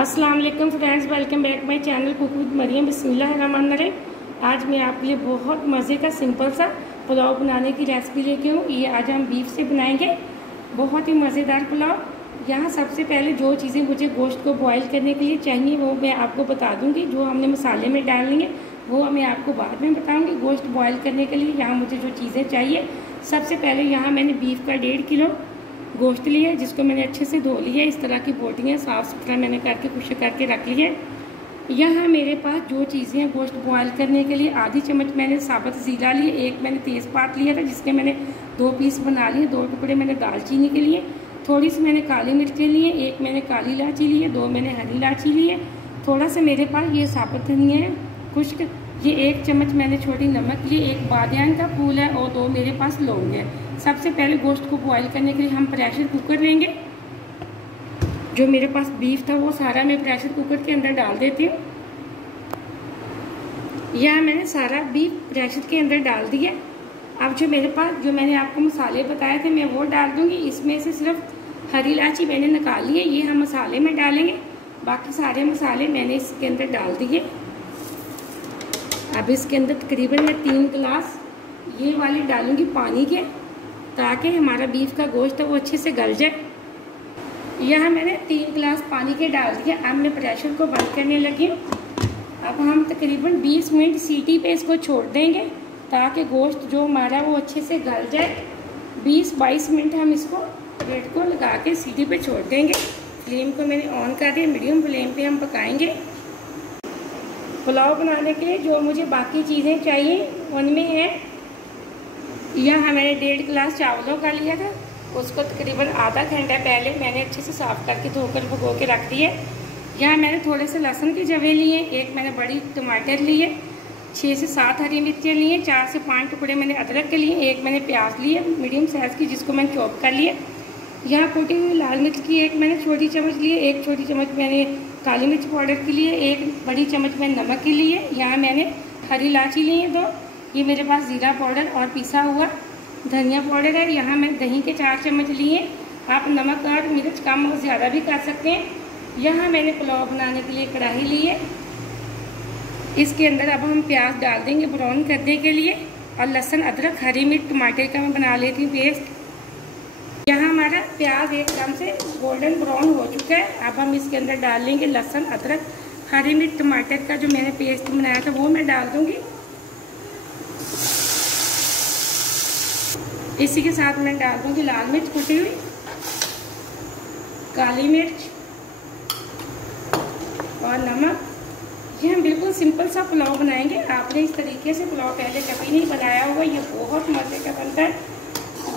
अस्सलाम वालेकुम friends, welcome back my channel cook with Maryam. बिस्मिल्लाहिर्रहमानिर्रहीम। आज मैं आपके लिए बहुत मज़े का सिंपल सा पुलाव बनाने की रेसिपी लेके हूँ। ये आज हम बीफ से बनाएंगे, बहुत ही मज़ेदार पुलाव। यहाँ सबसे पहले जो चीज़ें मुझे गोश्त को बॉईल करने के लिए चाहिए वो मैं आपको बता दूँगी। जो हमने मसाले में डालेंगे वो मैं आपको बाद में बताऊँगी। गोश्त बॉईल करने के लिए यहाँ मुझे जो चीज़ें चाहिए, सबसे पहले यहाँ मैंने बीफ का 1.5 किलो गोश्त लिया है, जिसको मैंने अच्छे से धो लिया है। इस तरह की बोटियाँ साफ़ सुथरा मैंने करके खुश करके रख ली है। यहाँ मेरे पास जो चीज़ें हैं गोश्त बॉयल करने के लिए, आधी चम्मच मैंने साबुत ज़ीरा लिए, एक मैंने तेज़पात लिया था जिसके मैंने 2 पीस बना लिए, 2 टुकड़े मैंने दालचीनी के लिए, थोड़ी सी मैंने काली मिर्चें लिए, एक मैंने काली इलायची ली है, 2 मैंने हरी इलायची ली है, थोड़ा सा मेरे पास ये साबुत धनिया है खुश्क, ये 1 चम्मच मैंने छोटी नमक लिए, 1 बादियान का फूल है और 2 मेरे पास लौंग है। सबसे पहले गोश्त को बॉईल करने के लिए हम प्रेशर कुकर लेंगे। जो मेरे पास बीफ था वो सारा मैं प्रेशर कुकर के अंदर डाल देती हूँ। यह मैंने सारा बीफ प्रेशर के अंदर डाल दिया। अब जो मेरे पास जो मैंने आपको मसाले बताए थे मैं वो डाल दूँगी। इसमें से सिर्फ हरी इलायची मैंने निकाल ली है, ये हम मसाले में डालेंगे। बाकी सारे मसाले मैंने इसके अंदर डाल दिए। अब इसके अंदर तकरीबन मैं 3 गिलास ये वाली डालूँगी पानी के, ताकि हमारा बीफ का गोश्त है वो अच्छे से गल जाए। यहाँ मैंने 3 गिलास पानी के डाल दिया। अब मैं प्रेशर को बंद करने लगी हूँ। अब हम तकरीबन 20 मिनट सीटी पे इसको छोड़ देंगे, ताकि गोश्त जो हमारा वो अच्छे से गल जाए। 20-22 मिनट हम इसको ब्रेड को लगा के सीटी पे छोड़ देंगे। फ्लेम को मैंने ऑन कर दिया, मीडियम फ्लेम पे हम पकाएंगे। पुलाव बनाने के लिए जो मुझे बाकी चीज़ें चाहिए उनमें है, यहाँ मैंने 1.5 गिलास चावलों का लिया था, उसको तकरीबन आधा घंटा पहले मैंने अच्छे से साफ़ करके धोकर भिगो के रख दिए। यहाँ मैंने थोड़े से लहसुन के जवे लिए, एक मैंने बड़ी टमाटर लिए, 6 से 7 हरी मिर्चें लिए, 4 से 5 टुकड़े मैंने अदरक के लिए, एक मैंने प्याज लिए मीडियम साइज़ की जिसको मैंने चॉप कर लिए। यहाँ कुटी हुई लाल मिर्च की एक मैंने छोटी चम्मच लिए, 1 छोटी चम्मच मैंने काली मिर्च पाउडर की लिए, 1 बड़ी चम्मच मैंने नमक की लिए। यहाँ मैंने हरी इलायची ली है 2, ये मेरे पास ज़ीरा पाउडर और पिसा हुआ धनिया पाउडर है। यहाँ मैं दही के 4 चम्मच लिए। आप नमक और मिर्च कम और ज़्यादा भी कर सकते हैं। यहाँ मैंने पुलाव बनाने के लिए कढ़ाई ली है। इसके अंदर अब हम प्याज डाल देंगे ब्राउन करने के लिए, और लहसुन अदरक हरी मिर्च टमाटर का मैं बना लेती हूँ पेस्ट। यहाँ हमारा प्याज एकदम से गोल्डन ब्राउन हो चुका है। अब हम इसके अंदर डाल लेंगे लहसुन अदरक हरी मिर्च टमाटर का जो मैंने पेस्ट बनाया था वो मैं डाल दूँगी। इसी के साथ मैं डाल दूँगी लाल मिर्च कुटी हुई, काली मिर्च और नमक। ये हम बिल्कुल सिंपल सा पुलाव बनाएंगे। आपने इस तरीके से पुलाव पहले कभी नहीं बनाया होगा, ये बहुत मज़े का बनता है।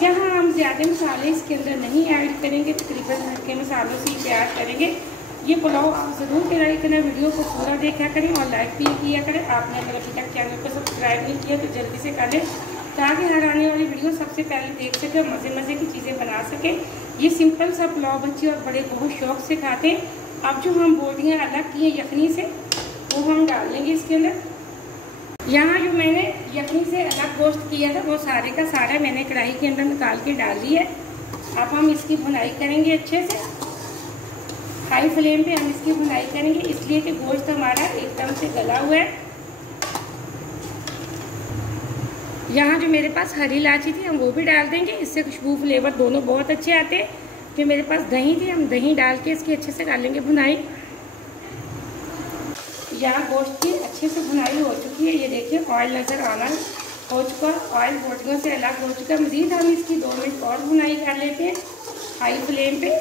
यहाँ हम ज़्यादा मसाले इसके अंदर नहीं ऐड करेंगे, तकरीबन हल्के मसालों से ही तैयार करेंगे। ये पुलाव आप ज़रूर ट्राई करें, वीडियो को पूरा देखा करें और लाइक भी किया करें। आपने अगर अभी तक चैनल को सब्सक्राइब नहीं किया तो जल्दी से कर लें, ताकि हर आने वाली वीडियो सबसे पहले देख सके और मज़े की चीज़ें बना सके। ये सिंपल सा पुलाव बच्चे और बड़े बहुत शौक से खाते हैं। अब जो हम बोटियाँ अलग की हैं यखनी से, वो हम डाल लेंगे इसके अंदर। यहाँ जो मैंने यखनी से अलग गोश्त किया था वो सारे का सारा मैंने कढ़ाई के अंदर निकाल के डाल दिया है। अब हम इसकी भुनाई करेंगे अच्छे से, हाई फ्लेम पे हम इसकी भुनाई करेंगे, इसलिए कि गोश्त हमारा एकदम से गला हुआ है। यहाँ जो मेरे पास हरी इलायची थी हम वो भी डाल देंगे, इससे खुशबू फ्लेवर दोनों बहुत अच्छे आते हैं। जो मेरे पास दही थी हम दही डाल के इसकी अच्छे से डालेंगे भुनाई। यहाँ गोश्त की अच्छे से भुनाई हो चुकी है, ये देखिए ऑयल नज़र आना हो चुका, ऑयल बोटियों से अलग हो चुका है। मज़ीद हम इसकी 2 मिनट और भुनाई कर लेते हैं हाई फ्लेम पे।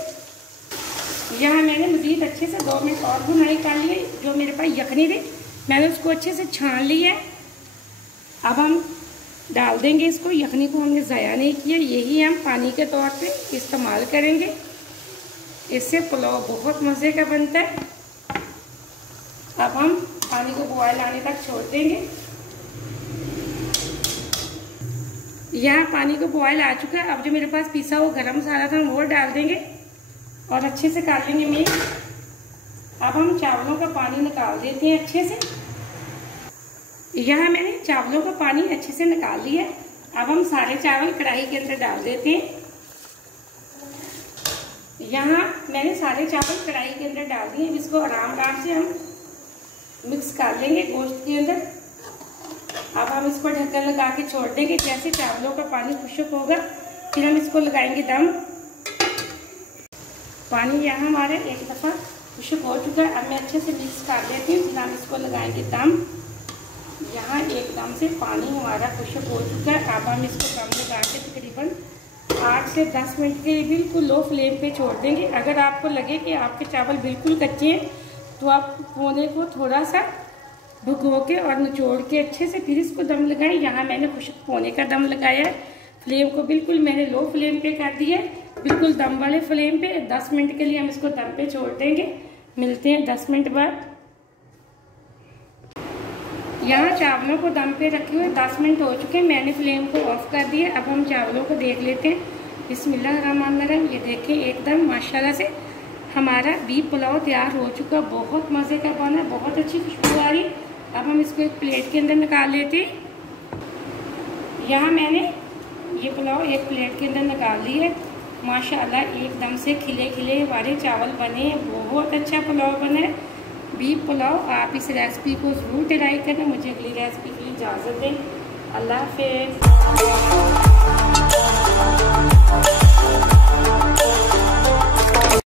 यहाँ मैंने मज़ीद अच्छे से 2 मिनट और भुनाई कर ली है। जो मेरे पास यखनी थी मैंने उसको अच्छे से छान ली है। अब हम डाल देंगे इसको, यखनी को हमने ज़ाया नहीं किया, यही हम पानी के तौर पे इस्तेमाल करेंगे। इससे पुलाव बहुत मज़े का बनता है। अब हम पानी को बॉयल आने तक छोड़ देंगे। यहाँ पानी को बॉयल आ चुका है। अब जो मेरे पास पिसा हुआ गरम मसाला था वो डाल देंगे और अच्छे से कर लेंगे मिक्स। अब हम चावलों का पानी निकाल देते हैं अच्छे से। यहाँ मैंने चावलों का पानी अच्छे से निकाल लिया है। अब हम सारे चावल कढ़ाई के अंदर डाल देते हैं। यहाँ मैंने सारे चावल कढ़ाई के अंदर डाल दिए। इसको आराम से हम मिक्स कर लेंगे गोश्त के अंदर। अब हम इसको ढक्कन लगा के छोड़ देंगे। जैसे चावलों का पानी खुश्क होगा फिर हम इसको लगाएंगे दम। पानी यहाँ हमारे एक दफ़ा खुश्क हो चुका है। अब मैं अच्छे से मिक्स कर लेती हूँ। फिर हम इसको लगाएंगे दम। यहाँ एकदम से पानी हमारा खुश्क हो चुका है। अब हम इसको दम लगा के तकरीबन 8 से 10 मिनट के लिए बिल्कुल लो फ्लेम पे छोड़ देंगे। अगर आपको लगे कि आपके चावल बिल्कुल कच्चे हैं तो आप पोने को थोड़ा सा भुगो के और निचोड़ के अच्छे से फिर इसको दम लगाएं। यहाँ मैंने खुश्क पोने का दम लगाया है। फ्लेम को बिल्कुल मैंने लो फ्लेम पे कर दिया है, बिल्कुल दम वाले फ्लेम पे। 10 मिनट के लिए हम इसको दम पे छोड़ देंगे। मिलते हैं 10 मिनट बाद। यहाँ चावलों को दम पे रखे हुए 10 मिनट हो चुके हैं। मैंने फ्लेम को ऑफ कर दिया। अब हम चावलों को देख लेते हैं। बिस्मिल्लाहिर्रहमानिर्रहीम। ये देखिए एकदम माशाल्लाह से हमारा बीफ पुलाव तैयार हो चुका। बहुत मज़े का बना, बहुत अच्छी खुशबू आ रही। अब हम इसको एक प्लेट के अंदर निकाल लेते हैं। यहाँ मैंने ये पुलाव एक प्लेट के अंदर निकाल ली है। माशाल्लाह एकदम से खिले खिले हमारे चावल बने। बहुत अच्छा पुलाव बना है बीफ पुलाव। आप इस रेसिपी को ज़रूर ट्राई करें। मुझे अगली रेसिपी के लिए इजाज़त दें। अल्लाह हाफ़िज़।